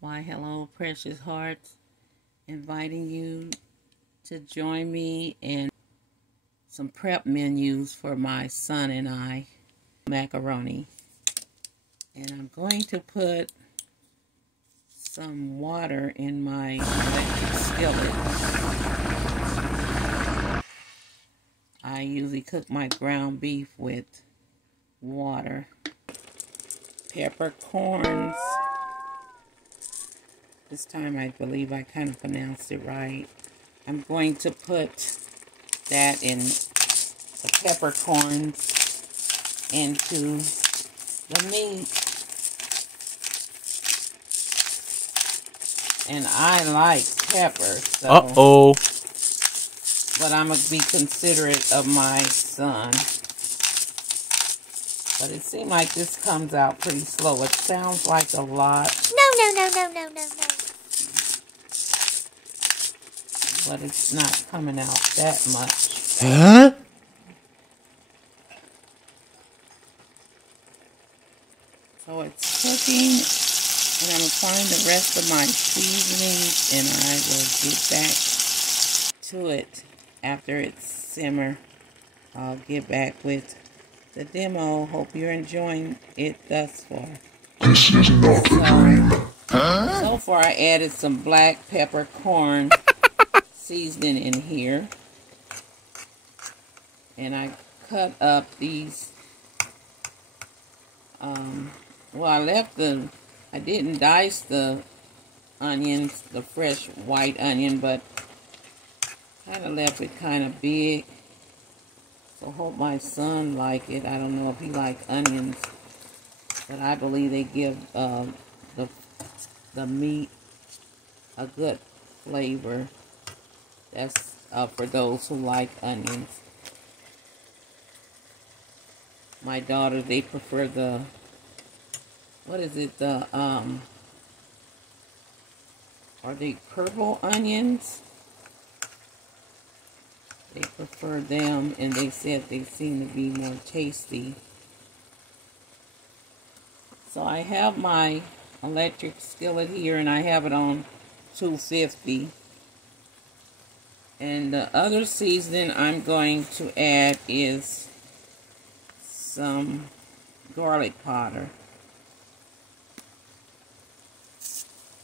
Why, hello, precious hearts. Inviting you to join me in some prep menus for my son and I. Macaroni. And I'm going to put some water in my electric skillet. I usually cook my ground beef with water. Peppercorns. This time I believe I kind of pronounced it right. I'm going to put that in the peppercorns into the meat. And I like pepper, so but I'm going to be considerate of my son. But it seems like this comes out pretty slow. It sounds like a lot. No. But it's not coming out that much. Huh? So it's cooking, and I'm applying the rest of my seasonings, and I will get back to it after it's simmer. I'll get back with the demo. Hope you're enjoying it thus far. This is not a dream. So far I added some black peppercorn seasoning in here. And I cut up these, I didn't dice the onions, the fresh white onion, but kind of left it kind of big. So hope my son like it. I don't know if he like onions, but I believe they give the meat a good flavor. That's for those who like onions. My daughter, they prefer the, what is it, are they purple onions? They prefer them, and they said they seem to be more tasty. So I have my electric skillet here, and I have it on 250. And the other seasoning I'm going to add is some garlic powder.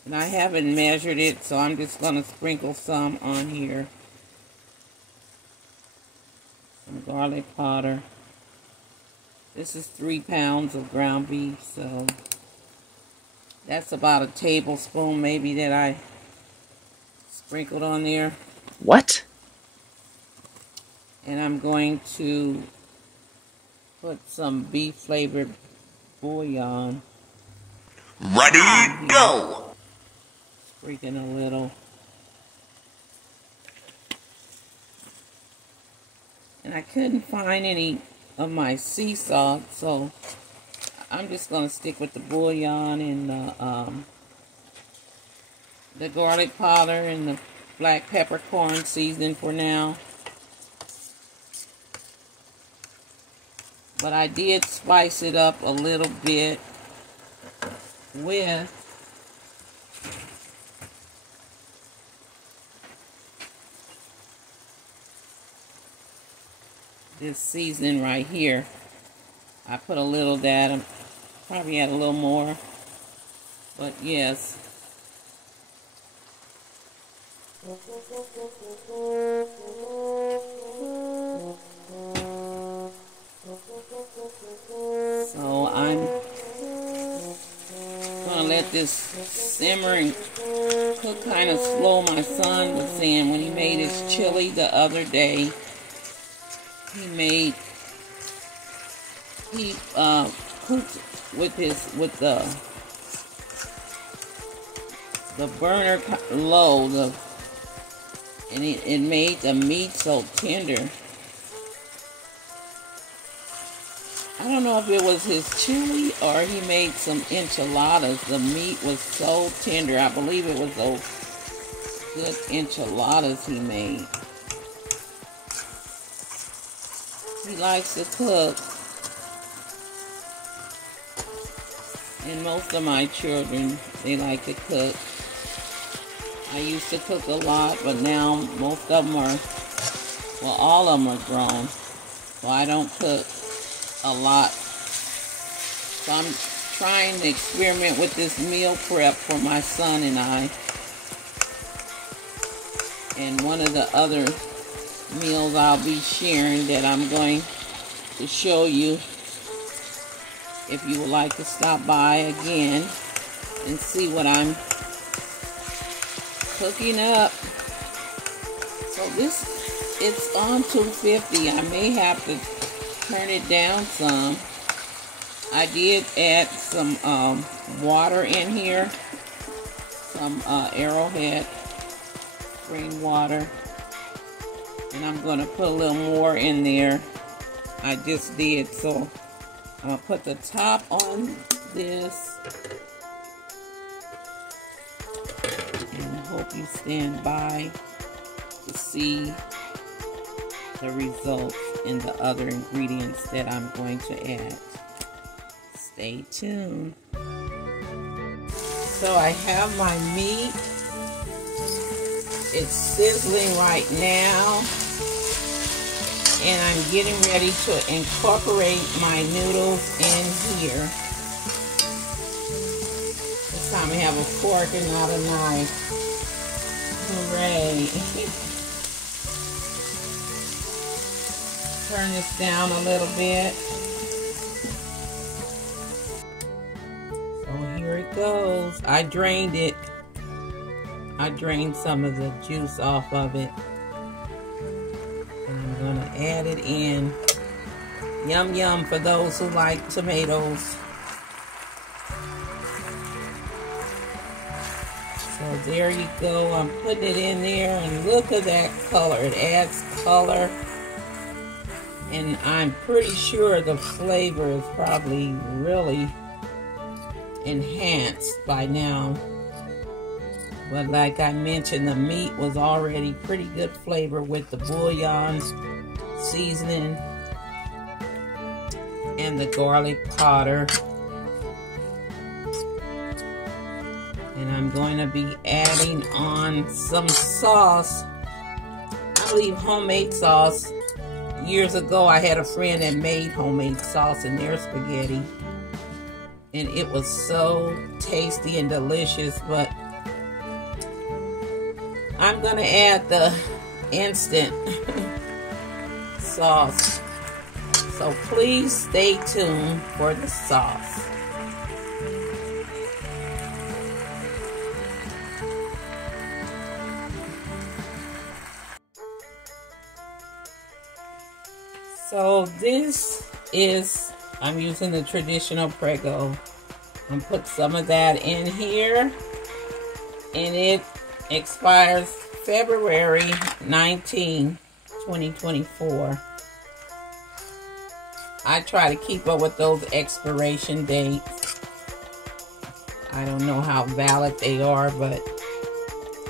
And I haven't measured it, so I'm just going to sprinkle some on here. Some garlic powder. This is 3 pounds of ground beef, so that's about a tablespoon maybe that I sprinkled on there. What? And I'm going to put some beef flavored bouillon. Ready, go! Sprinkling a little. And I couldn't find any of my sea salt, so I'm just going to stick with the bouillon and the garlic powder and the black peppercorn seasoning for now. But I did spice it up a little bit with this seasoning right here. I put a little of that. I probably add a little more. But yes. So I'm going to let this simmer and cook kind of slow. My son was saying when he made his chili the other day, he cooked with the burner low, and it made the meat so tender. I don't know if it was his chili or he made some enchiladas. The meat was so tender. I believe it was those good enchiladas he made. He likes to cook. And most of my children, they like to cook. I used to cook a lot, but now most of them are, well, all of them are grown. So I don't cook a lot. So I'm trying to experiment with this meal prep for my son and I. And one of the other meals I'll be sharing that I'm going to show you, if you would like to stop by again and see what I'm cooking up. So this, it's on 250. I may have to turn it down some. I did add some water in here, some Arrowhead spring water, and I'm going to put a little more in there. I just did, so I'm going to put the top on this, and I hope you stand by to see the results and the other ingredients that I'm going to add. Stay tuned. So I have my meat. It's sizzling right now. And I'm getting ready to incorporate my noodles in here. This time I have a fork and not a knife. Hooray. Turn this down a little bit. So here it goes. I drained it. I drained some of the juice off of it. And I'm going to add it in. Yum yum for those who like tomatoes. So there you go. I'm putting it in there, and look at that color. It adds color. And I'm pretty sure the flavor is probably really enhanced by now. But like I mentioned, the meat was already pretty good flavor with the bouillon seasoning and the garlic powder. And I'm going to be adding on some sauce. I believe homemade sauce. Years ago, I had a friend that made homemade sauce in their spaghetti. And it was so tasty and delicious, but I'm going to add the instant sauce. So please stay tuned for the sauce. So this is, I'm using the traditional Prego. I'm going to put some of that in here. And it expires February 19, 2024. I try to keep up with those expiration dates. I don't know how valid they are, but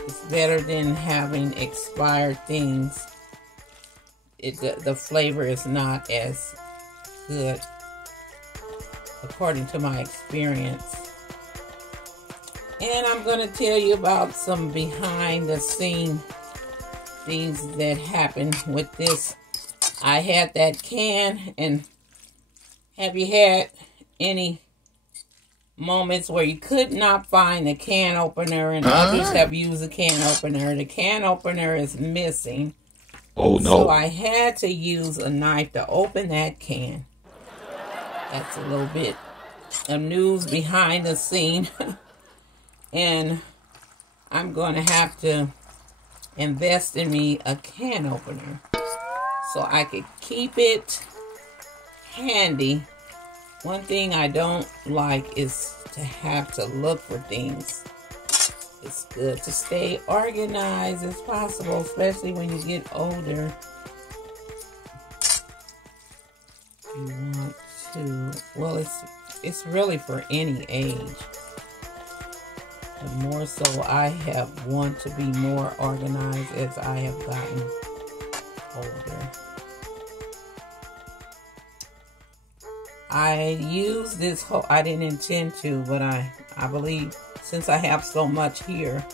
it's better than having expired things. The flavor is not as good, according to my experience. And I'm going to tell you about some behind the scene things that happened with this. I had that can, and have you had any moments where you could not find the can opener and others have used a can opener? The can opener is missing. Oh no. So I had to use a knife to open that can. That's a little bit of news behind the scene. And I'm going to have to invest in me a can opener so I could keep it handy. One thing I don't like is to have to look for things. It's good to stay organized as possible, especially when you get older. You want to, well, it's really for any age. But more so, I have want to be more organized as I have gotten older. I used this whole, I didn't intend to, but I believe since I have so much here,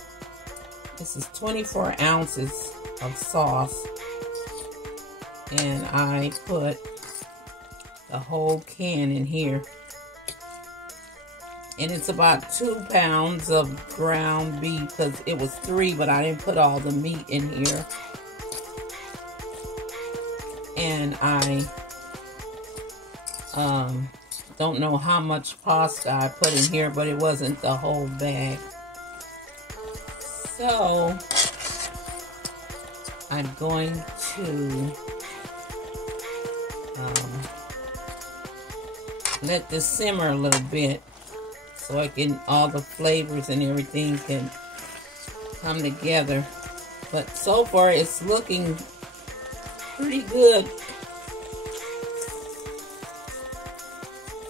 this is 24 ounces of sauce. And I put the whole can in here. And it's about 2 pounds of ground beef, because it was 3, but I didn't put all the meat in here. And I don't know how much pasta I put in here, but it wasn't the whole bag. So I'm going to let this simmer a little bit so I can, all the flavors and everything can come together. But so far it's looking pretty good.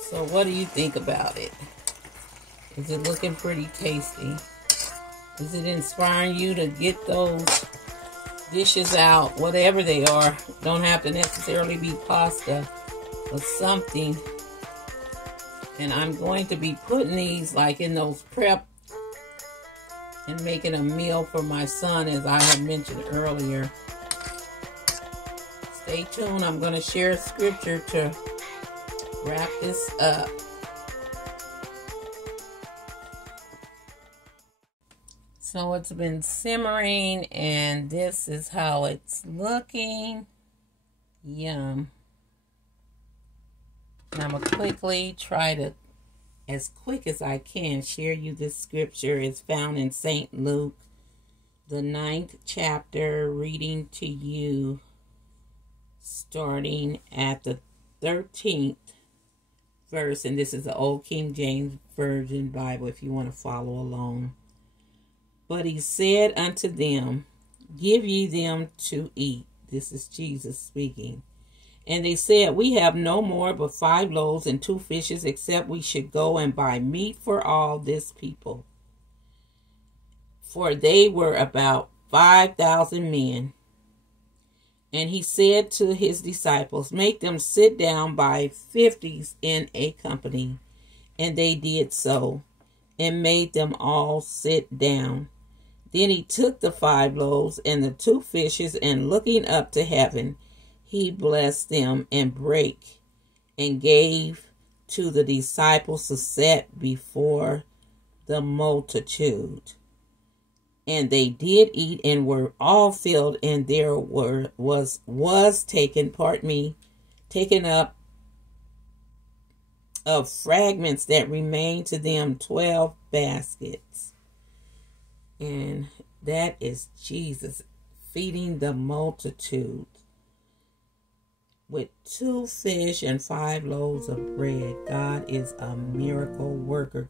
So what do you think about it? Is it looking pretty tasty? Is it inspiring you to get those dishes out, whatever they are? Don't have to necessarily be pasta, but something. And I'm going to be putting these like in those prep and making a meal for my son, as I had mentioned earlier. Stay tuned. I'm going to share scripture to wrap this up. So it's been simmering, and this is how it's looking. Yum. And I'm going to quickly try to, as quick as I can, share you this scripture. It's found in St. Luke, the 9th chapter, reading to you starting at the 13th verse. And this is the Old King James Version Bible if you want to follow along. But he said unto them, give ye them to eat. This is Jesus speaking. And they said, we have no more but 5 loaves and 2 fishes, except we should go and buy meat for all this people. For they were about 5,000 men. And he said to his disciples, make them sit down by 50s in a company. And they did so, and made them all sit down. Then he took the 5 loaves and the 2 fishes, and looking up to heaven, he blessed them and brake and gave to the disciples to set before the multitude. And they did eat and were all filled, and there was taken up of fragments that remained to them 12 baskets. And that is Jesus feeding the multitude with 2 fish and 5 loaves of bread. God is a miracle worker.